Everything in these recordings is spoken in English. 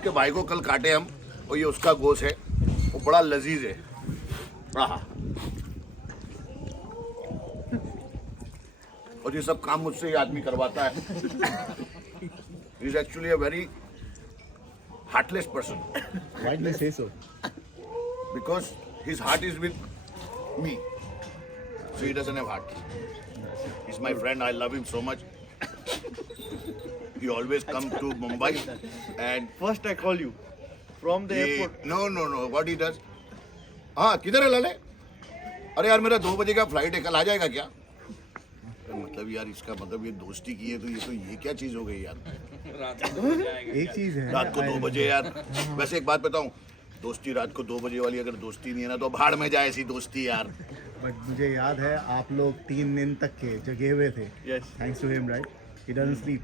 के भाई को कल काटे हम और ये उसका गोश्त है, वो बड़ा लजीज है। आहा। और ये सब काम मुझसे ये आदमी करवाता है। He is actually a very heartless person. Why did I say so? Because his heart is with me, so he doesn't have heart. He's my friend. I love him so much. He always come to Mumbai and First I call you from the airport. No. What he does? हाँ किधर है लाले? अरे यार मेरा 2 बजे का flight है, कल आ जाएगा क्या? मतलब यार इसका मतलब ये दोस्ती की है तो ये क्या चीज हो गई यार? एक चीज है रात को 2 बजे यार। वैसे एक बात बताऊं, दोस्ती रात को 2 बजे वाली अगर दोस्ती नहीं है ना तो भाड़ में जाए ऐसी दोस्ती यार। बट मुझे याद है आप लोग 3 दिन तक के जगे हुए थे। Yes. Thanks to him, right? He doesn't sleep.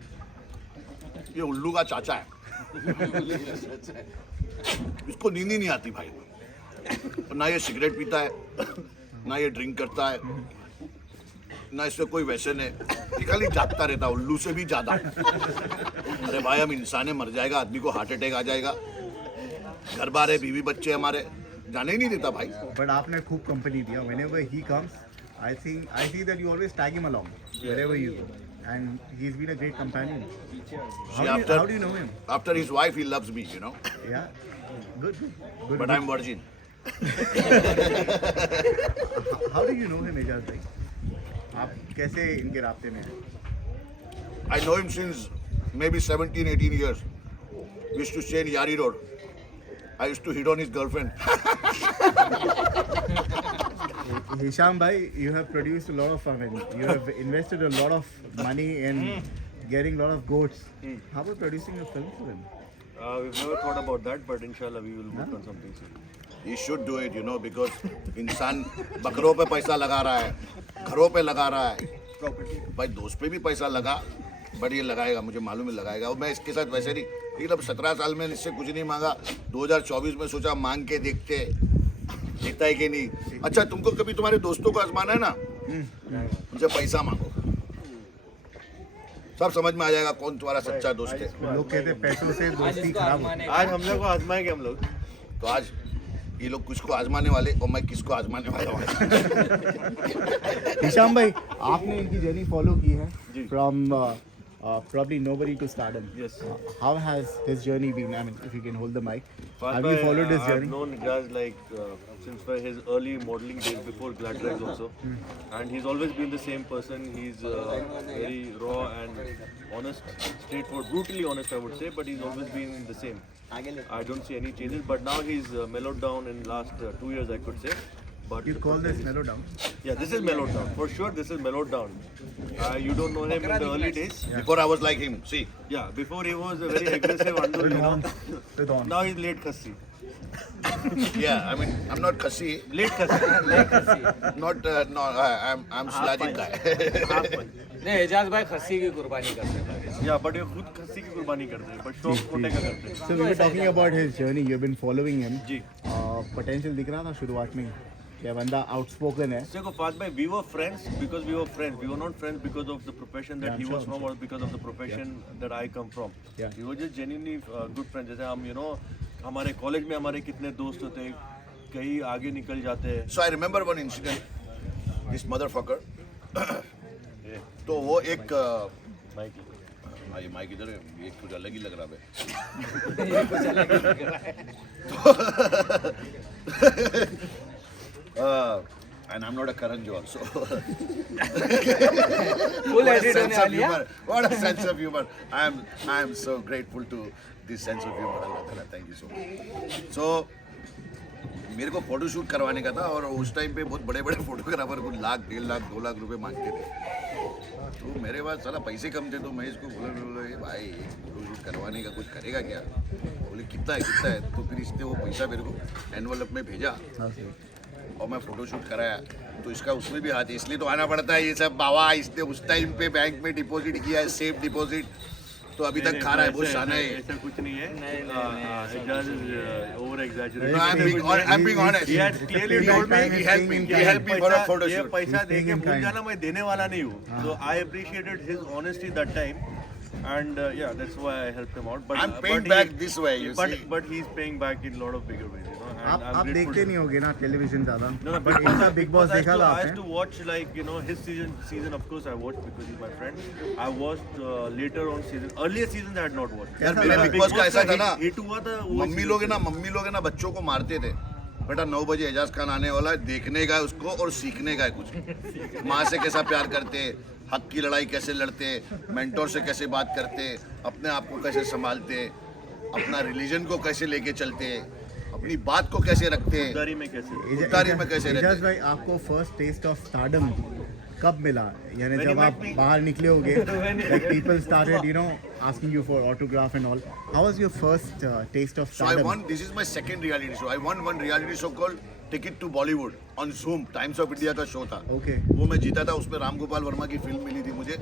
ये उल्लू का चाचा है। इसको नींद ही नहीं आती भाई। ना ये सिगरेट पीता है, ना ये ड्रिंक करता है, ना इससे कोई व्यसन है। ये खाली जागता रहता है, उल्लू से भी ज्यादा। अरे भाई हम इंसान है, मर जाएगा आदमी को हार्ट अटैक आ जाएगा। घर बार है, बीवी बच्चे हमारे, जाने ही नहीं देता भाई। बट आपने खूब कंपनी दिया। Whenever he comes, I see that you always tag him along wherever you go, and he's been a great companion. How do you know him? After his wife, he loves me, you know. Yeah, good. But I'm virgin. How do you know him, Ajaz भाई? आप कैसे इनके रास्ते में हैं? I know him since maybe 17, 18 years. We used to stay in Yari Road. I used to hit on his girlfriend. Hysham bhai, you have produced a lot of you have invested a lot of money in getting a lot of goats. How about producing a film for him? We've never thought about that, but inshallah we will work on something soon. He should do it, you know, because इंसान बकरों पे पैसा लगा रहा है, घरों पे लगा रहा है, भाई दोस्त पे भी पैसा लगा, बट ये लगाएगा, मुझे मालूम है लगाएगा। और मैं इसके साथ वैसे नहीं, लेकिन अब 17 साल में इससे कुछ नहीं मांगा। 2024 में सोचा मांग के देखते, देखता है कि नहीं। अच्छा तुमको कभी तुम्हारे दोस्तों को आजमाना है ना, उनसे पैसा मांगो, सब समझ में आ जाएगा कौन तुम्हारा सच्चा दोस्त है। लोग कहते हैं पैसों से दोस्ती खराब होती है। आज हम लोग को आजमाएंगे हम लोग। तो आज ये लोग कुछ को आजमाने वाले और मैं किसको आजमाने वाला हूँ। हिशाम भाई, आपने इनकी जर्नी फॉलो की है from probably nobody to stardom. Yes. How has his journey been? I mean, if you can hold the mic. Have you followed his I've journey? known Ajaz like since his early modeling days before Glad Rags also, and he's always been the same person. He's very raw and honest, straightforward, brutally honest, I would say. But he's always been the same. I don't see any changes. But now he's mellowed down in last 2 years, I could say. But You call this mellow down? yeah, this is mellowed down for sure. This is mellowed down. You don't know him in the early days. Before I was like him, see. Yeah, before he was a very aggressive under, you know. With on. Now he's late khassi. Yeah, I mean, I'm not khasi. Late khassi. Not, no, I'm Shilajit guy. नहीं एजाज भाई खस्सी की कुर्बानी करते हैं। Yeah, but ये खुद खस्सी की कुर्बानी करते हैं, but शौक छोटे का करते हैं। So we were talking about his journey. You've been following him. Ji. Potential दिख रहा था शुरुआत में क्या बंदा outspoken है. देखो फात भाई, we were friends because we were friends. We were not friends because of the profession that he was from or because of the profession that I come from. Yeah. We were just genuinely good friends. जैसे हम, you know, हमारे college में हमारे कितने दोस्त होते हैं, कहीं आगे निकल जाते हैं। So I remember one incident. This motherfucker. तो वो एक ये माइक इधर है, ये कुछ अलग ही लग रहा है। And I'm not a Karan Johar, so full edit होने वाली है। What a sense of humor! I am so grateful to this sense of humor. Allah Ta'ala, thank you so much. So मेरे को फोटो शूट करवाने का था और उस टाइम पे बहुत बड़े बड़े फोटोग्राफर कुछ लाख 1.5 लाख 2 लाख रुपए मांगते थे। तो मेरे पास साला पैसे कम थे तो मैं इसको बोला भाई फोटो शूट करवाने का कुछ करेगा क्या? बोले कितना है तो फिर इसने वो पैसा मेरे को एनवलप में भेजा और मैं फोटो शूट कराया। तो इसका उसमें भी हाथ है, इसलिए तो आना पड़ता है ये सब बाबा। इसने उस टाइम पे बैंक में डिपॉजिट किया है, सेफ डिपॉजिट, तो अभी तक खा रहा है, बहुत शाना है। ऐसा कुछ नहीं है। Ajaz is over exaggerated. No, I'm being honest. He had clearly told me he helped me for a photo ये shoot. पैसा दे के भूल जाना, मैं देने वाला नहीं हूँ। So I appreciated his honesty that time. and yeah, that's why I helped him out. But I'm paying but back this way, you but see. But he's paying back in a lot of bigger ways, you know. And I'm आप grateful देखते to नहीं होगे ना television ज़्यादा, No, no, but इनका big boss because देखा था I used to आपने? watch, like, you know, his season of course I watched because he's my friend. I watched later on earlier seasons I had not watched. यार कैसा मेरे लगा? Big boss का ऐसा था ना, हिट हुआ था वो मम्मी लोग है ना बच्चों को मारते थे, बेटा 9 बजे एजाज खान आने वाला है, देखने का है उसको और सीखने का है कुछ, माँ से कैसा प्यार करते, हक की लड़ाई कैसे लड़ते, मेंटोर से कैसे बात करते, अपने आप को कैसे संभालते, अपना रिलीजन को कैसे लेके चलते, अपनी बात को कैसे रखते, खुददारी में कैसे खुददारी में कैसे एजाज रहते। भाई, आपको फर्स्ट टेस्ट ऑफ स्टारडम कब मिला? यानी When जब you आप met me. बाहर निकले होगे, like people started, you know, asking you for autograph and all. How was your first taste of So I stardom? won. This is my second reality show. I won one reality show called Ticket to Bollywood on Zoom. Times of India का show था. Okay. वो मैं जीता था. उसमें राम गोपाल वर्मा की film मिली थी मुझे,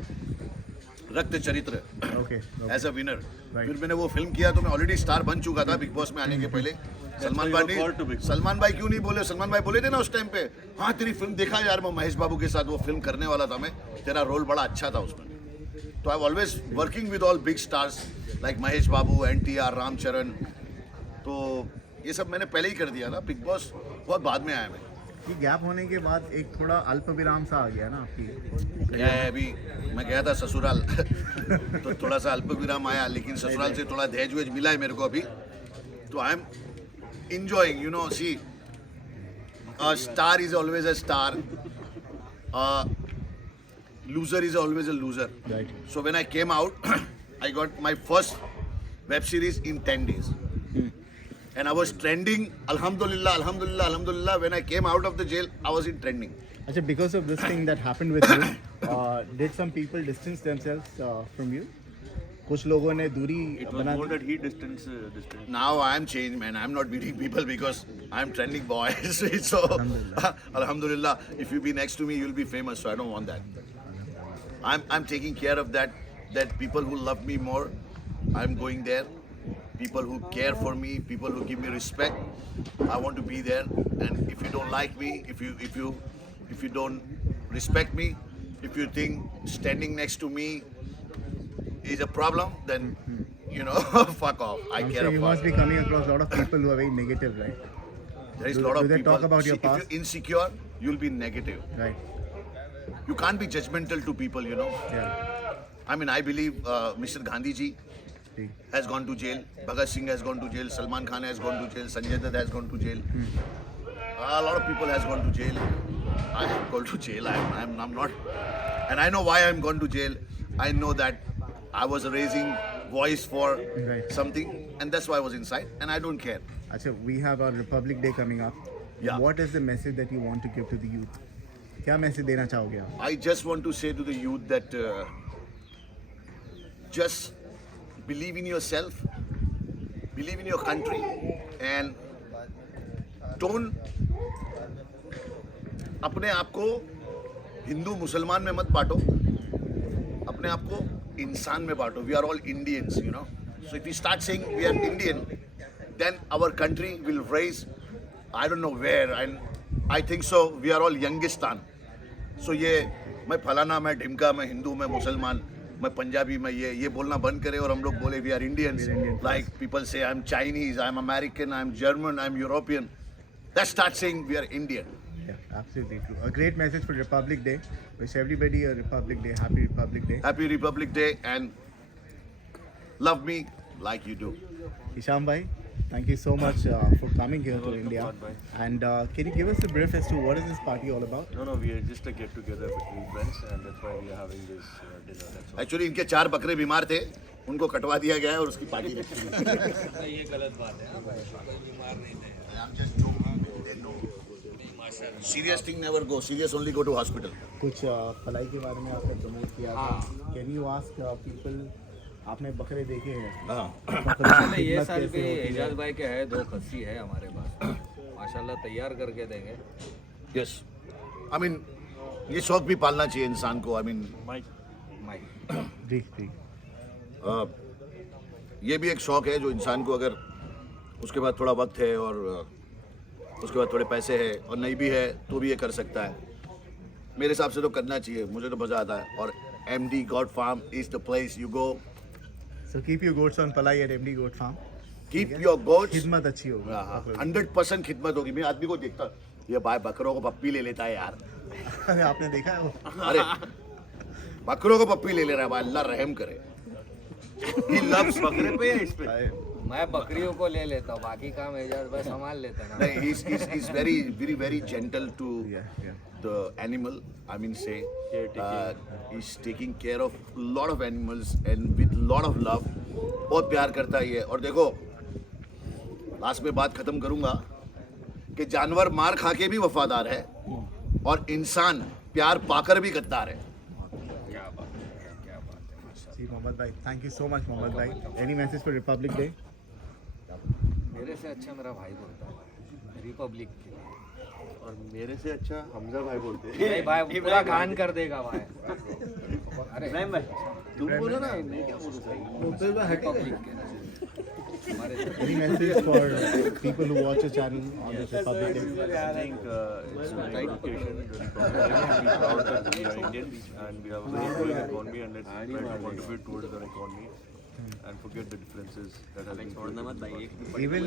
Rakta Charitra, Okay. As a winner. Right. फिर मैंने वो फिल्म किया तो मैं ऑलरेडी स्टार बन चुका था बिग बॉस में आने के पहले. why you were called to Big Boss. Salman भाई क्यों नहीं बोले? सलमान भाई बोले थे ना उस टाइम पे, हाँ तेरी फिल्म देखा यार, मैं महेश बाबू के साथ वो फिल्म करने वाला था मैं, तेरा रोल बड़ा अच्छा था उसमें. तो I always working with all big stars like Mahesh Babu, NTR, Ramcharan. तो ये सब मैंने पहले ही कर दिया था. बिग बॉस बहुत बाद में आया मैं. ये गैप होने के बाद एक थोड़ा अल्प विराम सा आ गया ना आपकी. क्या है, अभी मैं गया था ससुराल तो थोड़ा सा अल्प विराम आया, लेकिन ससुराल से थोड़ा दहेज वेज मिला है मेरे को अभी. तो I am enjoying, you know, see, a star is always a star, a loser is always a loser. Right. So when I came out, I got my first web series in 10 days. And I was trending, alhamdulillah, alhamdulillah, alhamdulillah. When I came out of the jail, I was in trending. अच्छा, because of this thing that happened with you, did some people distance themselves from you? कुछ लोगों ने दूरी It was बना more the. that he distance. Now I am changed, man. I am not meeting people because I am trending boy. So, alhamdulillah, if you be next to me, you'll be famous. So I don't want that. I'm taking care of that. That people who love me more, I'm going there. People who care for me, people who give me respect, I want to be there. And if you don't like me, if you don't respect me, if you think standing next to me is a problem, then you know, fuck off. I I'm care sure you about. must be coming across a lot of people who are very negative, right? There is a Do- lot do of they people. talk about your See, past? if you're insecure, you'll be negative. Right. You can't be judgmental to people, you know. Yeah. I mean, I believe Mr. Gandhi ji ji. has gone to jail. Bhagat Singh has gone to jail. Salman Khan has gone to jail. Sanjay Dutt has gone to jail. A lot of people has gone to jail. I have gone to jail. I'm not, and I know why I'm gone to jail. I know that I was raising voice for Right. something, and that's why I was inside, and I don't care. अच्छा, we have our Republic Day coming up. Yeah. What is the message that you want to give to the youth? क्या message देना चाहोगे आप? I just want to say to the youth that just believe in yourself, believe in your country, and don't अपने आप को हिंदू मुसलमान में मत बांटो, अपने आप को इंसान में बांटो. We are all Indians, you know. So if we start saying we are Indian, then our country will raise, I don't know where, and I think so we are all Youngistan. So ये मैं फलाना, मैं ढिमका, मैं हिंदू, मैं मुसलमान, मैं पंजाबी, मैं ये बोलना बंद करें और हम लोग बोले we are Indians. We're Indian. Like people say I'm Chinese, I'm American, I'm German, I'm European. Let's start saying we are Indian. Yeah, absolutely true. A great message for Republic Day. Wish everybody a Republic Day. Happy Republic Day. Happy Republic Day and love me like you do. Hysham bhai, thank you so much for coming here to welcome, India. bye. And can you give us a brief as to what is this party all about? No, we are just a get together between friends, and that's why we are having this dinner. That's all. Actually इनके 4 बकरे बीमार थे, उनको कटवा दिया गया है और उसकी पार्टी रखी है. ये गलत बात है. हाँ भाई, कोई बीमार नहीं थे. I'm just joking. They know. Serious thing never go. Serious only go to hospital. कुछ फलाई के बारे में आपने प्रमोट किया था. Can you ask people, आपने बकरे देखे हैं? पहले ये खिदमत साल कैसे भी होती है? एजाज भाई के है 2 खस्सी है हमारे पास. माशाल्लाह तैयार करके देंगे. Yes. I mean, ये शौक भी पालना चाहिए इंसान को. I mean, Mike. माइक जी जी. ये भी एक शौक है जो इंसान को अगर उसके बाद थोड़ा वक्त है और उसके बाद थोड़े पैसे है और नहीं भी है तो भी ये कर सकता है. मेरे हिसाब से तो करना चाहिए. मुझे तो मज़ा आता है. और MD god farm is the place you go So keep your goats on Palai at MD Goat Farm. Keep your goats खिदमत अच्छी होगी. 100% खिदमत होगी. मैं आदमी को देखता ये भाई बकरों को पप्पी ले लेता है यार. अरे आपने देखा है वो? अरे बकरों को पप्पी ले ले रहा है भाई. अल्लाह रहम करे. He loves बकरे पे या इस पे? मैं बकरियों को ले लेता हूँ, बाकी काम एजाज भाई संभाल लेता ना. नहीं, he's very gentle to Yeah. the animal. I mean, say he's taking care of a lot of animals and with lot of love. बहुत प्यार करता है ये. और देखो लास्ट में बात खत्म करूंगा कि जानवर मार खा के भी वफादार है और इंसान प्यार पाकर भी गद्दार है. See, Mohammad bhai, thank you so much, Mohammad bhai. Any message for Republic Day? मेरे से अच्छा मेरा भाई बोलता है रिपब्लिक के लिए. और मेरे से अच्छा हमजा भाई बोलते हैं. नहीं भाई पूरा खान कर देगा भाई. अरे तुम बोलो ना, मैं क्या बोलूँ भाई. रिपब्लिक के हमारे से. Any message for people who watch your channel on this Republic Day? I think it's a right occasion. Very proud that we are Indians and we have a very growing economy, and let's try to contribute towards our economy and forget the differences that have been created. Even